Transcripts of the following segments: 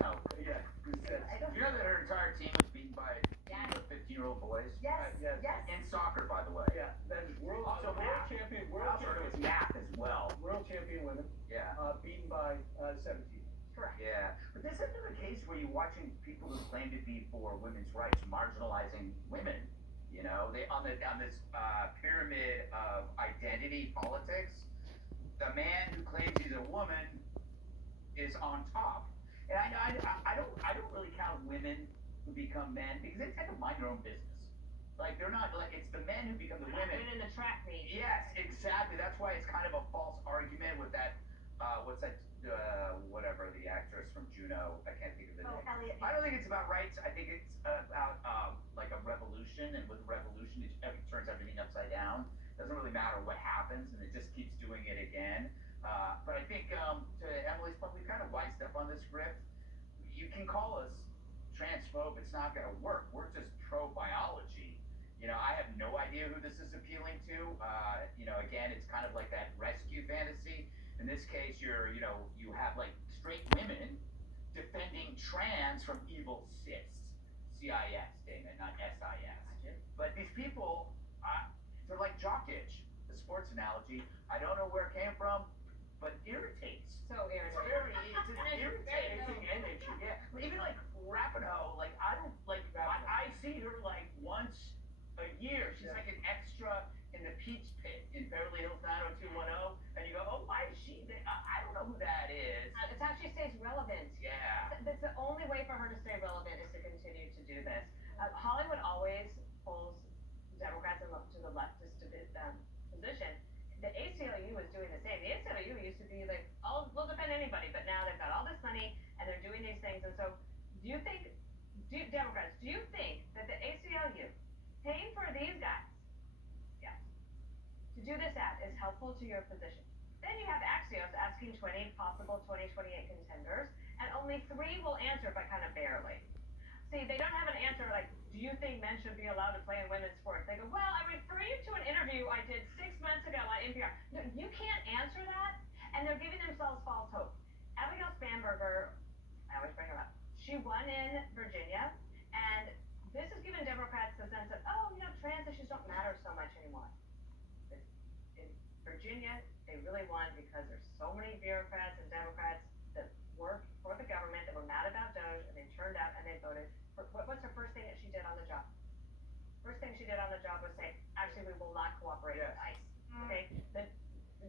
No. Yeah. You know that her entire team was beaten by 15-year-old boys? Yes. Yes. Yes. In soccer, by the way. Yeah, that is Also world math. champion, It's math as well. world champion women, Yeah. beaten by 17. Correct. Yeah. But this isn't a case where you're watching people who claim to be for women's rights marginalizing women. You know, they on this pyramid of identity politics, the man who claims he's a woman is on top. And I don't really count women who become men because they tend to mind their own business. Like they're not like it's the men who become the women. In the track meet. Yes, exactly. That's why it's kind of a false argument with that. What's that? Whatever the actress from Juno. I can't think of the name. Elliot. I don't think it's about rights. I think it's about like a revolution, and with revolution, it turns everything upside down. Doesn't really matter what happens, and it just keeps doing it again. But I think to Emily's point, we kind of wised up on this script. You can call us transphobe. It's not going to work. We're just pro biology. You know, I have no idea who this is appealing to. You know, again, it's kind of like that rescue fantasy. In this case, you have like straight women defending trans from evil cysts. CIS, Damon, not SIS. But these people, they're like jock itch, the sports analogy. I don't know where it came from, but it irritates. So irritating. It's irritating energy. Yeah. Even like Rapinoe, like I don't like. I see her like once a year. She's like an extra in the Peach Pit in Beverly Hills 90210, and you go, oh, why is she there? I don't know who that is. It's how she stays relevant. Yeah. That's the only way for her to stay relevant is to continue to do this. Hollywood always pulls Democrats to the leftist position. The ACLU is doing the same. The ACLU used to be like, oh, we'll defend anybody, but now they've got all this money and they're doing these things. And so, Democrats, do you think that the ACLU paying for these guys, yes, to do this ad is helpful to your position? Then you have Axios asking 20 possible 2028 contenders, and only 3 will answer, but kind of barely. See, they don't have an answer like, do you think men should be allowed to play in women's sports? They go, well, I refer you to an interview I did 6 months ago on NPR. No, you can't answer that, and they're giving themselves false hope. Abigail Spanberger, I always bring her up, she won in Virginia, and this has given Democrats the sense that, oh, you know, trans issues don't matter so much anymore. In Virginia, they really won because there's so many bureaucrats and Democrats that work for the government that were mad about DOJ, and they turned out and they voted for, what's the first thing that she did on the job? First thing she did on the job was say, actually, we will not cooperate with ICE. Okay?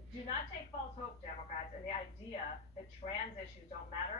Do not take false hope, Democrats, and the idea that trans issues don't matter